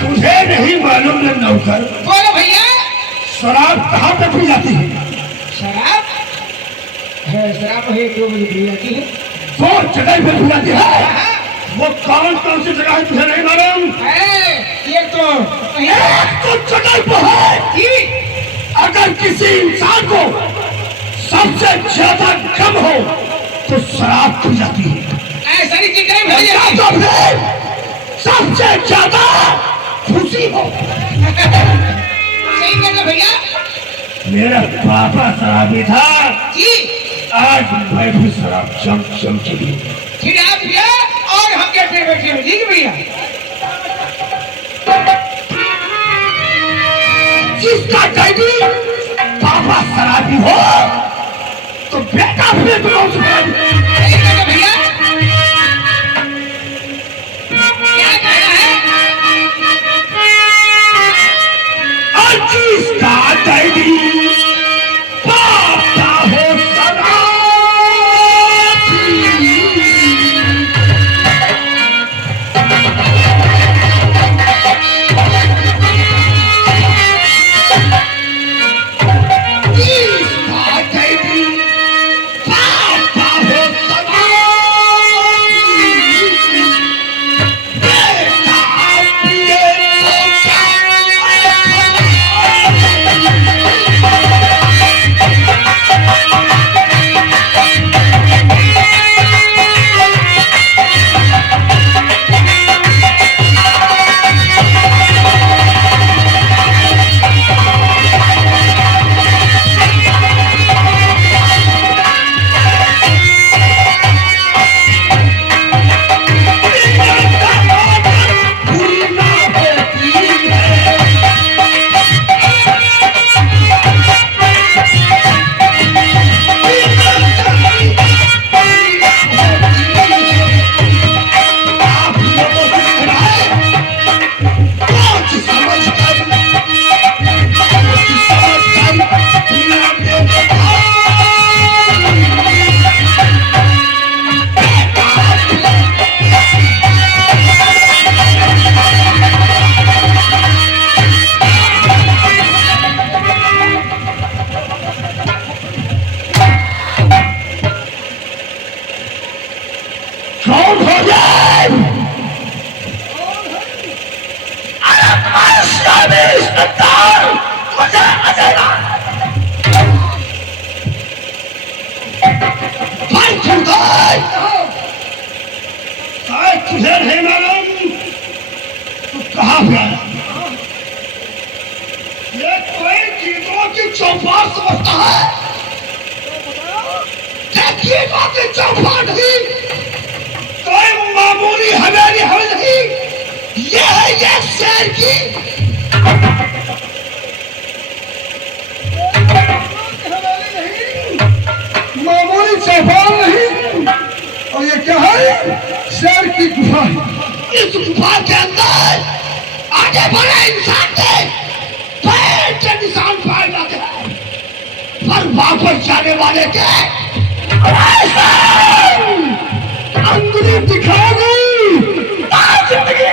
तुझे नहीं मालूम न नौकर? बोलो भैया। शराब कहाँ पे पी जाती है? शराब है, शराब है 2 बजे पी जाती है। 2 जगह पे पी जाती है? वो कौन कौन सी जगह है तुझे नहीं मालूम? ये तो जगह पे है कि अगर किसी इंसान को सबसे ज्यादा गम हो तो शराब पी जाती है। ऐसा नहीं जगह भैया तो फिर सबसे ज्यादा खुशी हो। सही कहते भैया। मेरा पापा शराबी था जी। आज मैं भी शराब चम चली। फिर आप भैया और हम क्या बैठे हैं जी भैया। जिसका डैडी पापा शराबी हो तो बेटा फिर भैया क्या कहना है? और जिसका डैडी पापा हो तुझे नहीं मालूम तो कहाँ पे आया? ये कोई गीतों की चौपाट समझता है? गीतों की चौपाट नहीं, कोई मामूली हवेली है नहीं, ये है ये शेर की मामूली चौपाट नहीं। और ये क्या है? शेर की गुफा। इस गुफा के अंदर आगे बढ़े इंसान के पैर के निशान पाए जाते हैं, पर वापस जाने वाले के अंगुली दिखाओगी जिंदगी।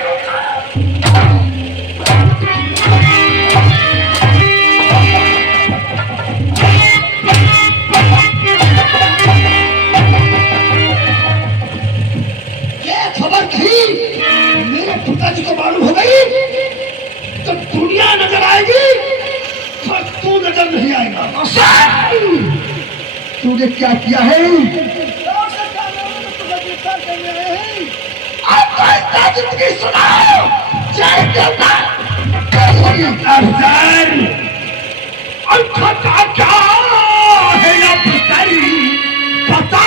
पिताजी को मालूम हो गई तो दुनिया नजर आएगी पर तू नजर नहीं आएगा। तूने क्या किया है? जिंदगी सुनाओ। अफसर क्या है अफसर बता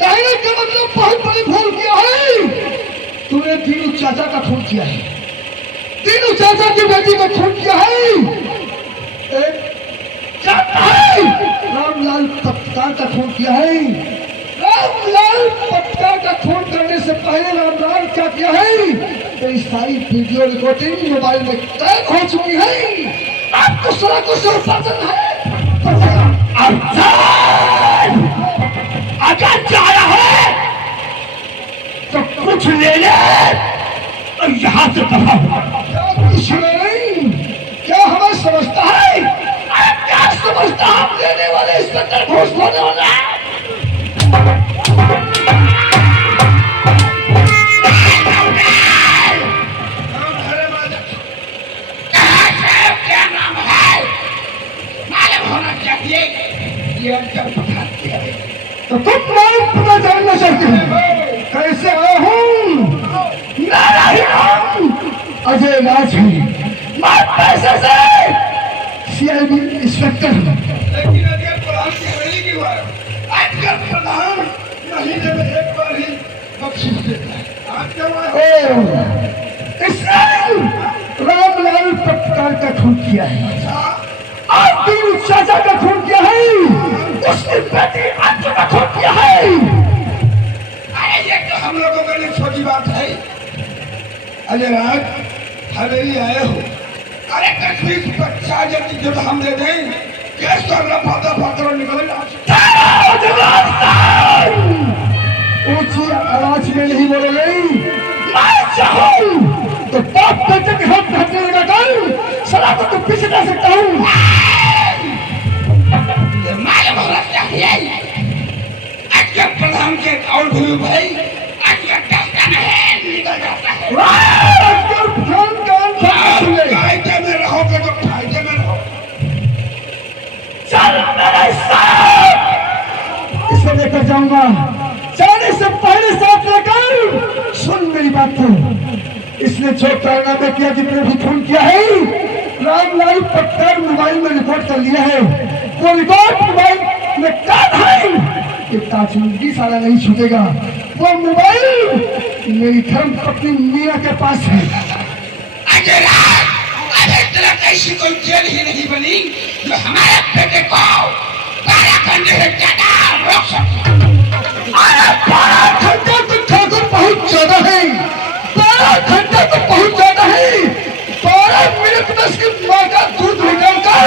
कहने का मतलब बहुत बड़ी भूल किया है। तूने दीनू चाचा का खून किया है, दीनू चाचा की बेटी का खून किया है। जानता है रामलाल पटकार का खून किया है। रामलाल पटकार का खून करने से पहले रामलाल क्या किया है? तो इस सारी वीडियो रिकॉर्डिंग मोबाइल में कैद हो चुकी है। आपको सारा कुछ पसंद है। अगर जा रहा है तो कुछ ले ले और यहाँ से दफा हो। कुछ नहीं, क्या हमें समझता है? क्या समझता हम लेने वाले इंस्पेक्टर घोष होने वाला है? क्या नाम है? मालूम होना चाहिए। ये अंतर बता दिया है। तो तुम मालूम पता जानना चाहते हो कैसे आया हूँ? नारायण अजय राज है, मैं पैसे से सीआईडी इंस्पेक्टर हूँ। लेकिन अजय प्रधान की हवेली की हुआ आजकल प्रधान महीने में एक बार ही बख्शिश देता है। आज क्या हुआ? इसने रामलाल पटकार का खून किया है, आज दीनू चाचा का खून किया है, उसकी बेटी अंजू का खून किया है। अरे ये तो हम लोगों के लिए छोटी बात है। अजय राज हवेली आए हो, अरे कश्मीर बच्चा जब जो हम दे दें केस तो रफा दफा निकल ऊंची आवाज में नहीं बोलोगे। मैं चाहूं तो बाप बेटे के हाथ में हथेली लगाकर सलाह को तो पीछे जा सकता हूँ। मालूम होना चाहिए अजय प्रधान के और भी भाई अजय डरता नहीं निकल जाता है। फायदे में रहोगे तो फायदे में रहो। चल मेरे साथ, इसे लेकर जाऊंगा। जाने से पहले साथ लेकर सुन मेरी बात को। इसने जो कारनामे किया, जितने भी खून किया है, रामलाल पटकार मोबाइल में रिकॉर्ड कर लिया है। वो रिकॉर्ड मोबाइल में कैद है, ये ताजुर्गी सारा नहीं छूटेगा। वो मोबाइल मेरी धर्म पत्नी मीरा के पास है। अजय राज, अरे तेरा कैसी कोई जेल ही नहीं बनी जो हमारे बेटे को 12 घंटे से ज्यादा रोक सकती। अरे 12 घंटे तो ठाकुर बहुत ज्यादा है, 12 घंटे तो बहुत ज्यादा है। 12 मिनट में उसकी माँ का दूध निकालकर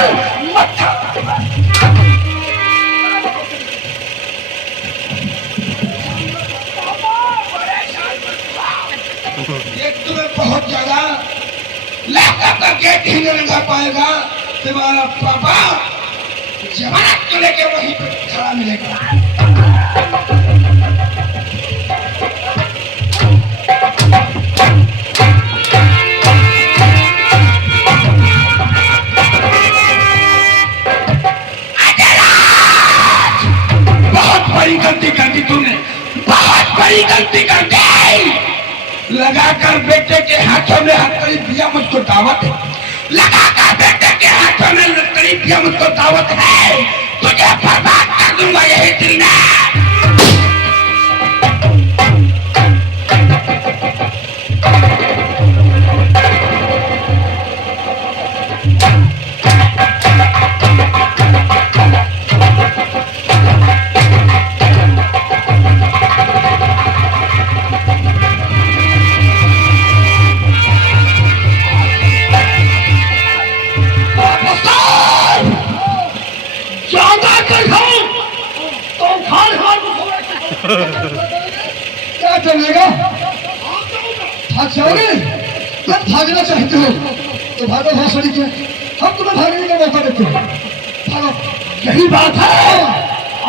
मत्था। एक तुम्हें बहुत ज्यादा लैपटॉप का गेट ही नहीं लगा पाएगा। तुम्हारा पापा जमानत को लेके वहीं पे खड़ा मिलेगा। बहुत बड़ी गलती कर दी तुमने, बहुत बड़ी गलती कर दी। लगाकर बेटे के हाथों में हथकड़ी दिया मुझको दावत है, लगाकर बेटे के हाथों में हथकड़ी दिया मुझको दावत है। तुझे बर्बाद कर दूंगा यही दिन में। क्या चलेगा? भाग जाओगे? तुम भागना चाहते हो तो भागो भाषणी के, हम तुम्हें भागने का मौका देते हैं। भागो, यही बात है।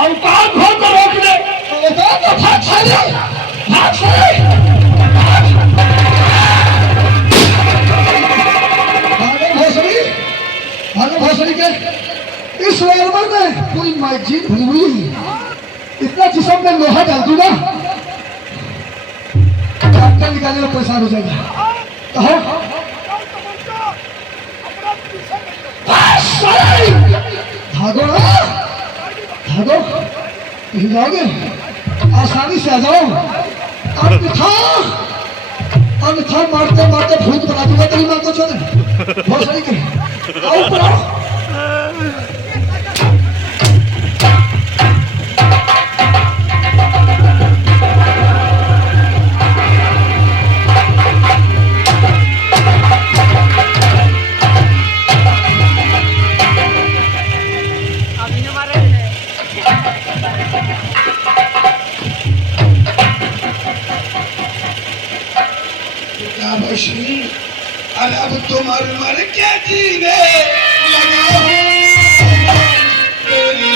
औकात हो तो रोक ले, औकात तो भाग साले, भाग साले। भागो भाषणी, भागो भाषणी के। इस रेलवे में कोई मैगजीन भरी हुई है, इतना जिसम में लोहा डाल दूंगा, डॉक्टर निकालने में पैसा हो जाएगा। कहो भागो ना, भागो, कहीं जाओगे? आसानी से आ जाओ। अन्यथा मारते मारते भूत बना दूंगा तेरी माँ को। छोड़ बहुत सारी कहीं आओ ऊपर आओ। अरे अब तुम्हारे मारे क्या जीने लगा हूँ तेरी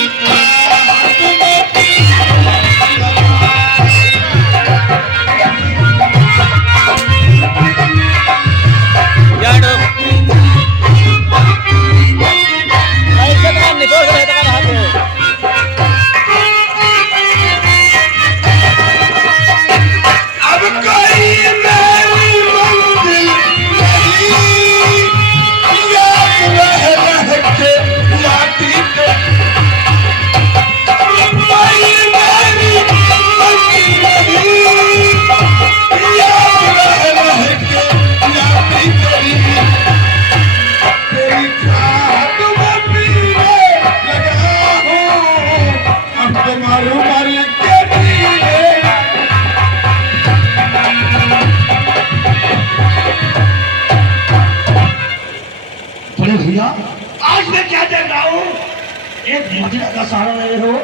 आज मैं क्या देख रहा हूँ? एक मदिरा का सहारा ले रहे हो।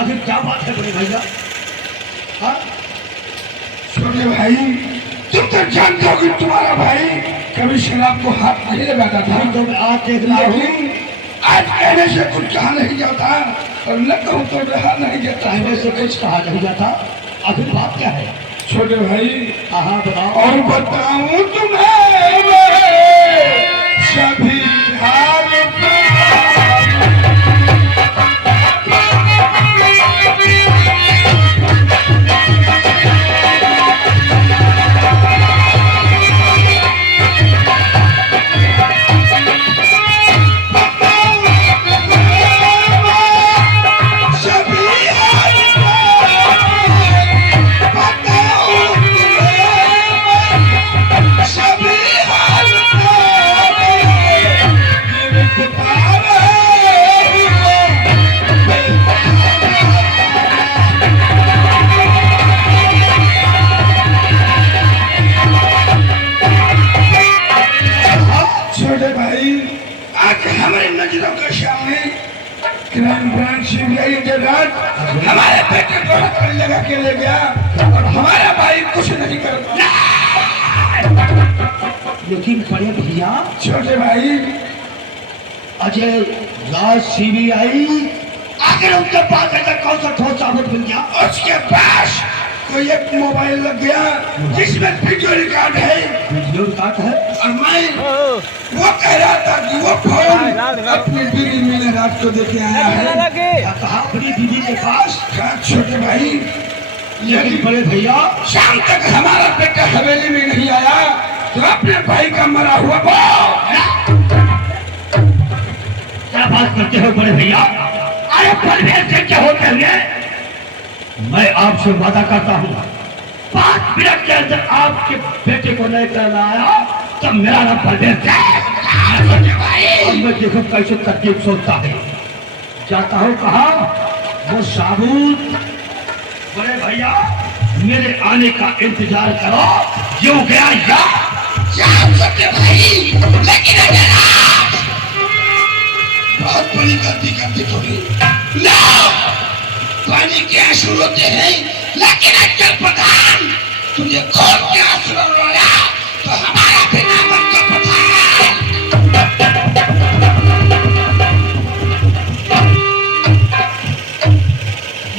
आखिर क्या बात है बड़े भैया? हाँ छोटे भाई, तुम तो जानते हो कि तुम्हारा भाई कभी शराब को हाथ नहीं लगाता था। तो मैं आज देख रहा हूँ। लेकिन आज कहने से कुछ कहा नहीं जाता और न कहूँ तो रहा नहीं जाता। कहने से कुछ कहा नहीं जाता। आखिर बात क्या है छोटे भाई? हाँ बताओ। और बताऊं तुम्हें सभी हाल हमारे बेटे को हथकड़ी लगा के ले गया और हमारा भाई कुछ नहीं कर पाया। लेकिन बड़े भैया छोटे भाई, अजय राज सीबीआई आखिर उनके पास ऐसा कौन सा ठोस साबुत बन गया? उसके पास कोई एक मोबाइल लग गया जिसमें वीडियो रिकॉर्ड है। वीडियो रिकॉर्ड है? और मैं वो कह रहा था कि वो फोन अपनी बीवी मैंने रात को देखे आया है। कहा अपनी बीवी के पास? छोटे भाई, लेकिन बड़े भैया शाम तक हमारा बेटा हवेली में नहीं आया तो अपने भाई का मरा हुआ क्या बात करते हो बड़े भैया? अरे परवेश से क्या होते हुए मैं आपसे वादा करता हूँ 5 मिनट के अंदर आपके बेटे को नहीं करना आया तब मेरा नाम परवेश है। और मैं देखो कैसे तरकीब सोचता है। जाता हूँ कहा वो साबुत। बड़े भैया मेरे आने का इंतजार करो। जो गया या भाई, लेकिन बहुत बड़ी गलती करती थोड़ी। पानी के आंसू रोते हैं लेकिन अक्कल प्रधान तुझे कौन के आंसू रोया तो हमारा भी नाम अक्कल प्रधान।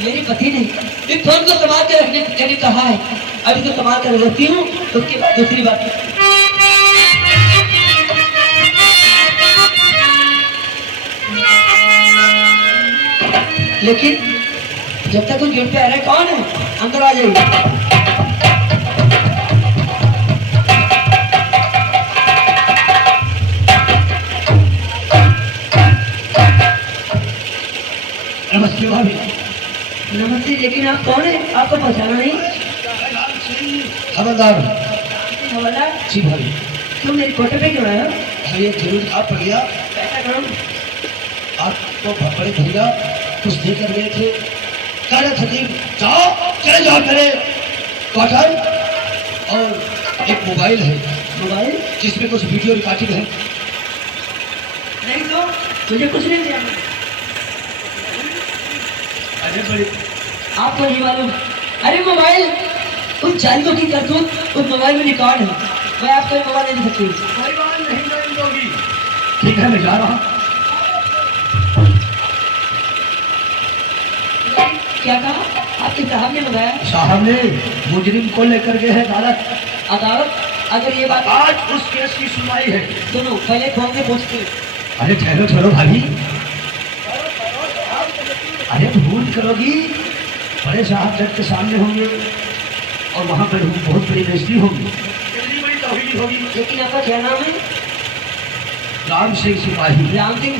मेरे पति ने इस फोन को संभाल के रखने के लिए कहा है। अभी तो संभाल कर रखती हूँ उसके बाद दूसरी बात। लेकिन जब तक उन गेट पे आ रहा है कौन है? अंदर आ जाइए। नमस्ते भाभी। नमस्ते लेकिन आप कौन है? आपको पहचाना नहीं? खबरदार। हवलदार जी भाई। तुम मेरी फोटो पे क्यों आए हो? ये जरूर आप पड़ गया। ऐसा करो, आपको बड़े भैया कुछ देकर गए थे, कह रहे थे कि जाओ चले जाओ मेरे क्वार्टर, और एक मोबाइल है मोबाइल जिसमें कुछ वीडियो रिकॉर्डिंग है। नहीं तो मुझे कुछ नहीं दिया। अरे बड़े आपको नहीं मालूम? अरे मोबाइल उन जालियों की करतूत उस मोबाइल में रिकॉर्ड है। मैं आपको ये मोबाइल नहीं दे सकती। कोई बात नहीं जाने दोगी। ठीक है मैं जा रहा हूँ। क्या कहा? आपके साहब ने मंगाया? साहब ने मुजरिम को लेकर गए हैं अदालत। अदालत? अगर ये बात आज उस केस की सुनवाई है। सुनो, पहले फोन से पूछते हैं। अरे ठहरो ठहरो भाभी, अरे भूल करोगी, बड़े साहब जज के सामने होंगे और वहाँ पर बहुत बड़ी बेइज्जती होगी, बड़ी तौहीन होगी। लेकिन आपका क्या नाम है? राम सिंह सिपाही। राम सिंह।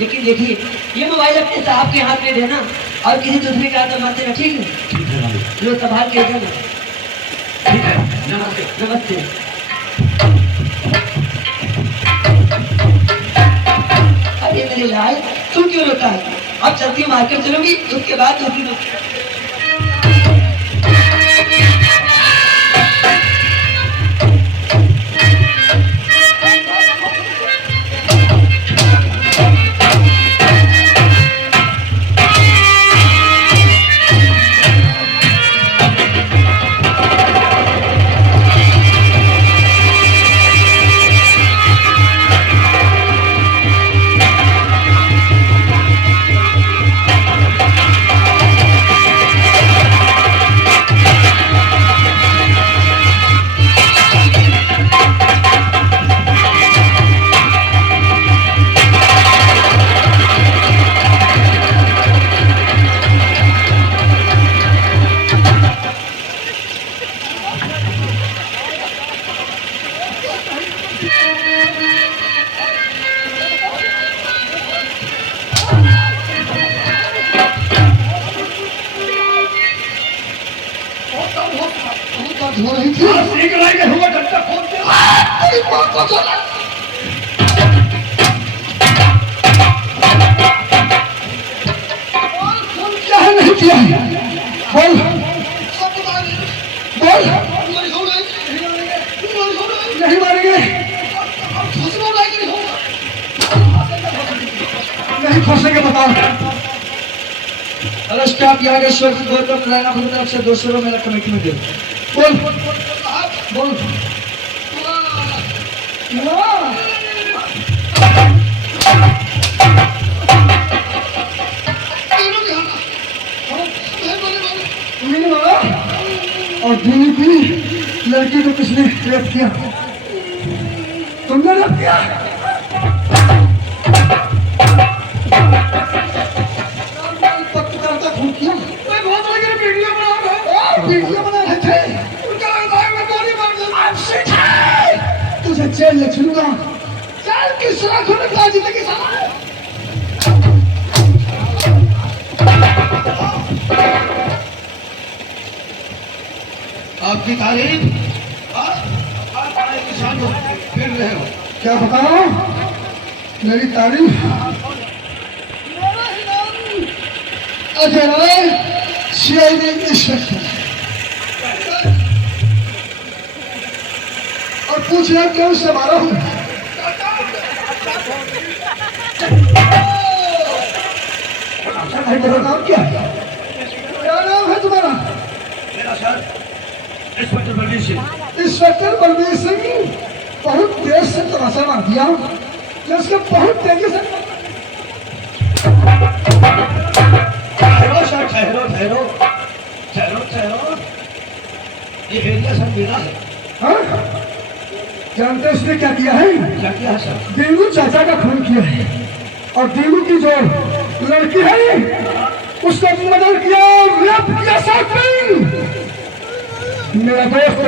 लेकिन देखिए, ये मोबाइल अपने साहब के हाथ में देना और किसी दूसरे के हाथ में मत देना, ठीक है? ठीक है भाभी। जो संभाल के देना। ठीक है, नमस्ते। नमस्ते। अरे मेरे लाल, तू क्यों रोता है? अब चलती हूँ मार्केट चलूंगी, उसके बाद दूसरी हो रही थी। तेरी माँ को चला। क्या है नहीं किया? बोल बोल। नहीं मारेंगे, नहीं फंसेंगे, बताओ। अरे स्टाफ यहाँ के स्वर्ग गौतम राणा की तरफ से 200 रुपये मेरा कमेटी में दे। बोल बोल। नहीं मारा। और बीवी की लड़की को किसने रेप किया? तुमने रेप किया? पत्रकारिता खूब किया। बहुत बड़ी वीडियो बना रहा है। वीडियो बना रहे थे। तुझे जेल ले चलूंगा। जेल की सुराखों में ताजी लगी सामान। आपकी तारीफ आप किसान हो, फिर रहे हो। क्या बताओ मेरी तारीफ? Ajay Rai CID inspector. और पूछ रहे क्यों उससे मारा हूँ? तेरा नाम क्या है? क्या नाम है तुम्हारा? मेरा sir inspector Balbir Singh. Inspector Balbir Singh. बहुत तेज से तमाशा मार दिया जो उसके बहुत तेजी से। ठहरो सर, ठहरो ठहरो ठहरो ठहरो, ये एरिया सर मेरा है। हाँ? जानते हो उसने क्या किया है? क्या किया है सर? देवू चाचा का खून किया है और देवू की जो लड़की है उसका मर्डर किया, रेप किया साथ में। मेरा दोस्त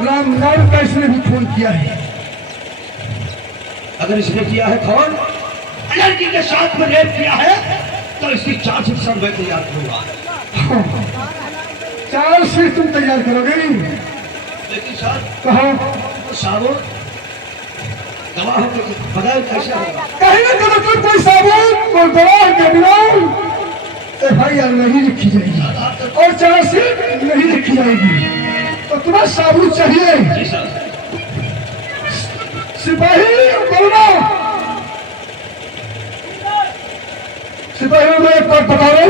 रामलाल का इसने भी खून किया है। अगर इसने किया है कौन? लड़की के साथ में रेप किया है तो इसकी 400 रुपए तैयार करूंगा। कहो, चार्जशीट तुम तैयार करोगे? लेकिन सर कहो। वो साबुन गवाह के बगैर कैसे होगा? कहने का मतलब कोई साबुन और गवाह के बिना FIR नहीं लिखी जाएगी और चार्जशीट नहीं लिखी जाएगी। तो तुम्हें साबुन चाहिए। जी सर। सिपाही बोलना। सिपाहियों में एक बात बता रहे,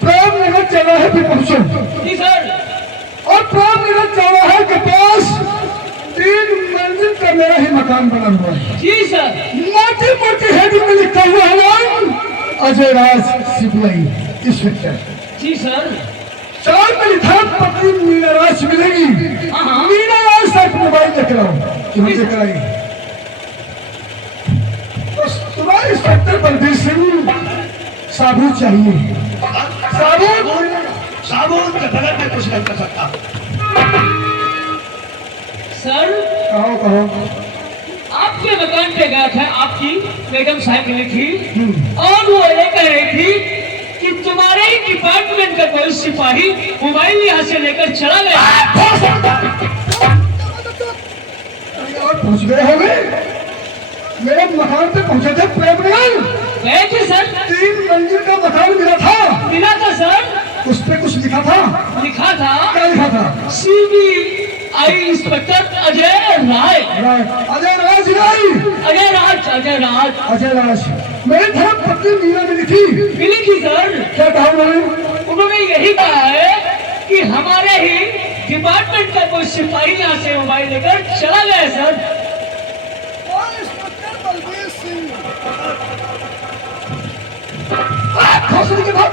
प्रेम नगर चला है फिर पहुंचो। जी सर। और प्रेम नगर चौराहे के पास 3 मंजिल का मेरा ही मकान बना हुआ है। जी सर। मोटी मोटी हेडिंग में लिखा हुआ है नाम अजय राज CBI इंस्पेक्टर। जी सर। चार में लिखा पत्नी मीना राज मिलेगी। हाँ। मीना राज से मोबाइल लेकर आओ कि हम लेकर आएंगे। तो तुम्हारे इंस्पेक्टर बलबीर सिंह साबुन चाहिए। साबुन साबुन के बगैर मैं कुछ नहीं कर सकता। सर कहो कहो। आपके मकान पे गया था, आपकी बेगम साहब मिली थी और वो ये कह रही थी कि तुम्हारे ही डिपार्टमेंट का कोई सिपाही मोबाइल यहाँ से लेकर चला गया। और पहुंच गए होंगे। मेरे मकान पे पहुंचे थे प्रेम नगर। गए थे सर। 3 मंजिल का मकान मिला था। मिला था सर। उस पे कुछ लिखा था। लिखा था क्या लिखा था? CBI inspector Ajay Rai. अजय राज राय। अजय राज। अजय राज। अजय राज। मेरे धर्म पत्नी मीना मिली थी। मिली थी सर। क्या कहा उन्होंने? उन्होंने यही कहा है कि हमारे ही डिपार्टमेंट का कोई सिपाही यहाँ से मोबाइल लेकर चला गया है सर। खौसले के बाद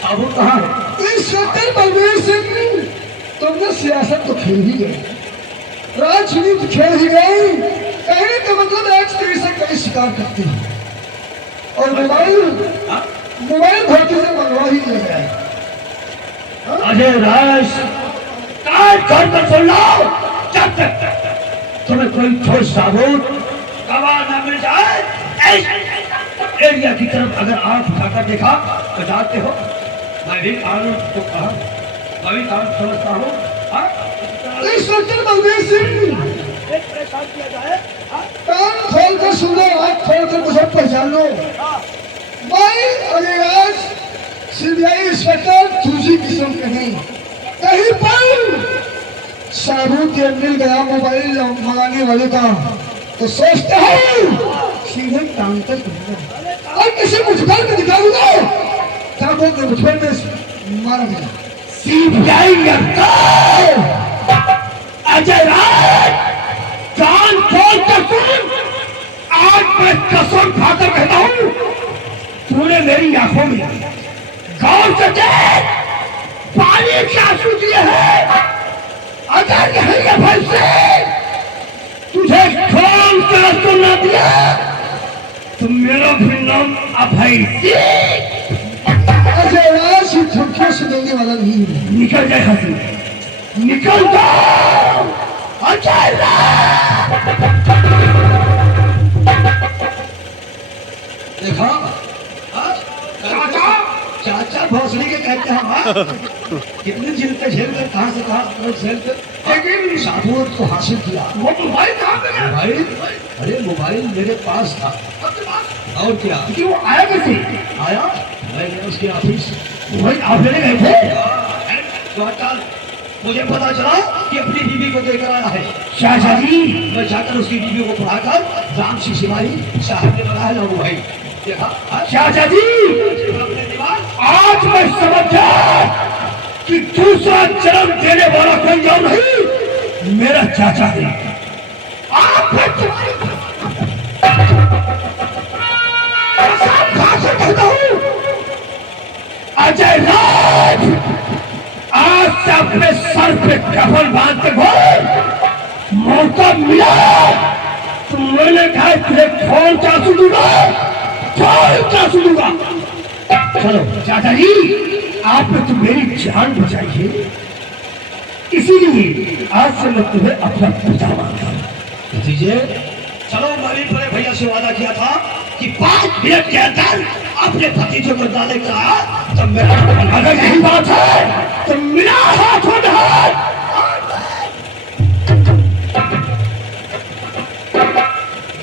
साबुन कहा इंस्पेक्टर बलबीर सिंह, तुमने सियासत तो खेल ही गए, राजनीति खेल ही गई। कहने का मतलब एक स्त्री से कई शिकार करती है और मोबाइल धरती से मंगवा ही लिया गया है। अजय राज कान खोल कर सुन लो। जब तक तुम्हें कोई ठोस साबुन गवाह न मिल जाए, एरिया की तरफ अगर आंख उठाकर देखा तो जानते हो मैं भी कानून को कहा, मैं भी कानून समझता हूँ। इंस्पेक्टर बलबीर सिंह, कान खोल कर सुन लो, आंख खोल कर मुझे पहचान लो। मैं अजय राज CBI इंस्पेक्टर दूसरी किस्म के नहीं। कहीं पर साबुन के मिल गया मोबाइल मंगाने वाले का तो सोचते हैं सीधे टांग तक और किसी मुझकर में निकालूंगा। क्या बोलते मुझपर में मारा गया। CBI अजय राज कान खोल कर सुन। आज मैं कसम खाकर कहता हूँ, तूने मेरी आंखों में गौर से देख पानी के आंसू दिए हैं। अगर यही अभय से तुझे खोल कर सुना दिया तो मेरा भी नाम अभय सिंह। अजय राज ही धमकियों से देने वाला नहीं है। निकल जाए यहाँ से, निकल जाओ अजय राज। देखा चाचा, चाचा भोसड़ी के कहते हैं हाँ? कितने झेलते झेलते कहाँ से कहाँ झेलते, लेकिन साबुत को हासिल किया। वो मोबाइल कहाँ पे गया? मोबाइल? अरे मोबाइल मेरे पास था। और क्या? कि वो आया कैसे? आया मैं उसके ऑफिस। वही आप लेने गए थे? मुझे पता चला कि अपनी बीवी को देकर आया है। शाह जी, मैं जाकर उसकी बीवी को पढ़ाकर राम सिंह सिपाही साहब ने बनाया लहू भाई। देखा शाह जी, आज मैं समझा कि दूसरा जन्म देने वाला कोई और नहीं, मेरा चाचा है। आप कहता हूँ अजय राज, आज से अपने सर पे कफन बांधते हो। मौका मिला तो मैंने कहा तुझे फोन चासू दूंगा, फोन चासू दूंगा। चलो चाचा जी, आपने तो मेरी जान बचाई है, इसीलिए आज से मैं तुम्हें अपना पिता मानता हूँ। भतीजे चलो, मैंने बड़े भैया से वादा किया था कि 5 मिनट के अंदर अपने भतीजे को डाले का तो मेरा अगर यही बात है तो मेरा हाथ उठा।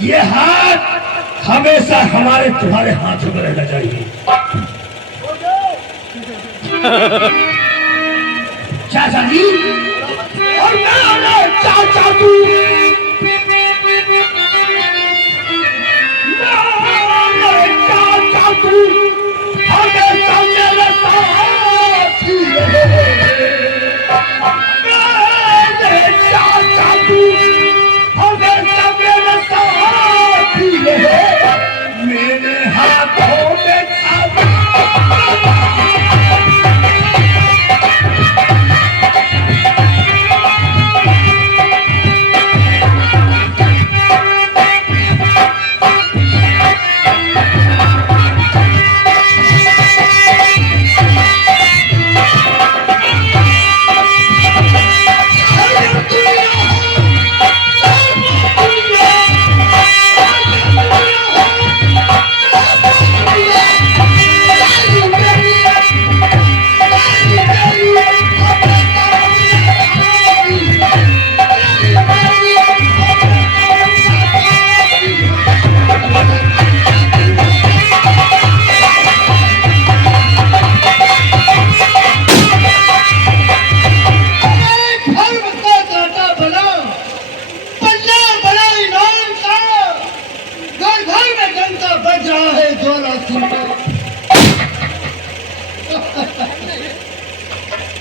ये हाथ हमेशा हमारे तुम्हारे हाथों में रहना चाहिए। चाचा जी और मैं चाचा तू चाचा तू हमेशा मेरे साथ ही रहे। चाचा तू हमेशा मेरे साथ ही रहे। मेरे हाथों में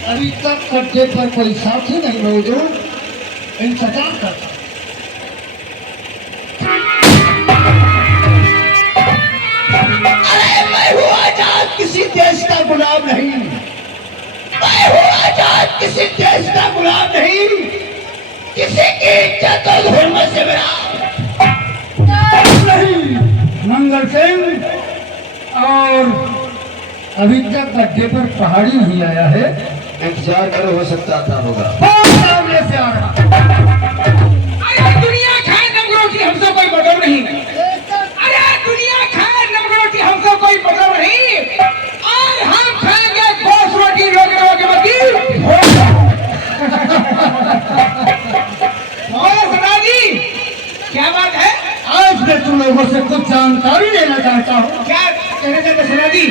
अभी तक खड्डे पर कोई साथी नहीं मौजूद, इंतजार करता। अरे मैं हूँ आजाद, किसी देश का गुलाम नहीं। मैं हूँ आजाद, किसी देश का गुलाम नहीं। किसी की इज्जत और धर्म से मेरा नहीं। मंगल सिंह और अभी तक गड्ढे पर पहाड़ी नहीं आया है। इंतजार करो, हो सकता था होगा। सामने से आ रहा। अरे दुनिया खाए नमक रोटी हमसे कोई मतलब नहीं। अरे दुनिया खाए नमक रोटी हमसे कोई मतलब नहीं। और हम खाएंगे गोश्त रोटी रोके मती। और सदा जी क्या बात है? आज मैं तुम लोगों से कुछ जानकारी लेना चाहता हूँ। क्या कहना चाहते सदा जी?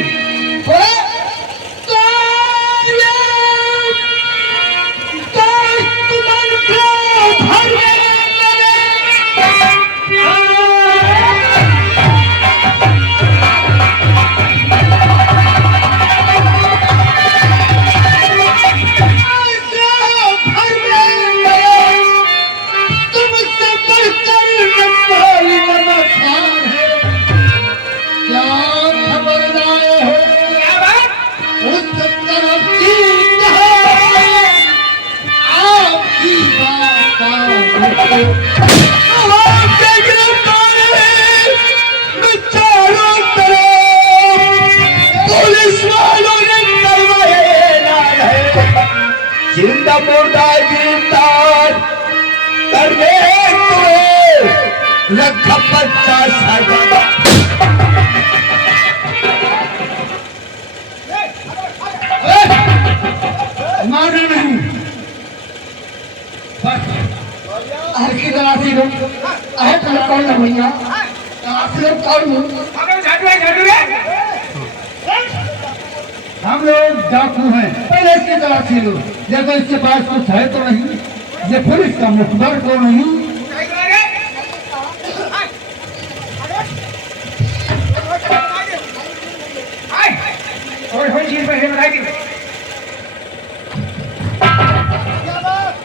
जिंदा मुर्दा गिरफ्तार करने को रखा 50,000। मारना नहीं, हर की तलाशी लो। अरे तुम कौन है भैया? आप लोग कौन हो? हम लोग डाकू हैं। पहले इसकी तलाशी लो। देखो इसके पास कुछ है तो नहीं। ये पुलिस का मुखबर तो नहीं।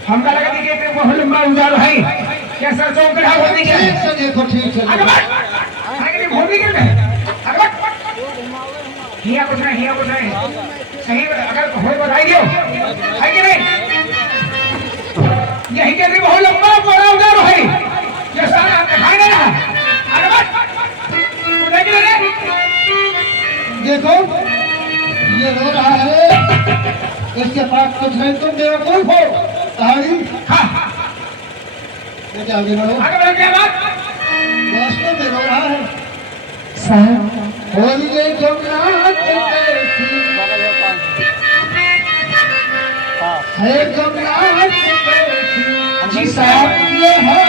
हमका लगा कि एक बहुत लंबा उजाला है। क्या सर चौक पे ढाल होने के ठीक से देखो, ठीक से आगे देखो। बढ़। आगे नहीं भूल नहीं करना। आगे बढ़। हिया कुछ नहीं। सही अगर हो बताई दियो है कि नहीं? यही के लिए बहुत लंबा बड़ा उजाला है। ये सारा दिखाई दे रहा है। आगे बढ़। देख ले रे। देखो ये रो रहा है। इसके पास कुछ नहीं, तुम बेवकूफ हो। कहानी हाँ बेटे आगे बढ़ो। आगे बढ़ क्या बात? वास्तव में रो रहा है। साहब बोलिए जमुना कैसी है जमुना कैसी जी साहब ये है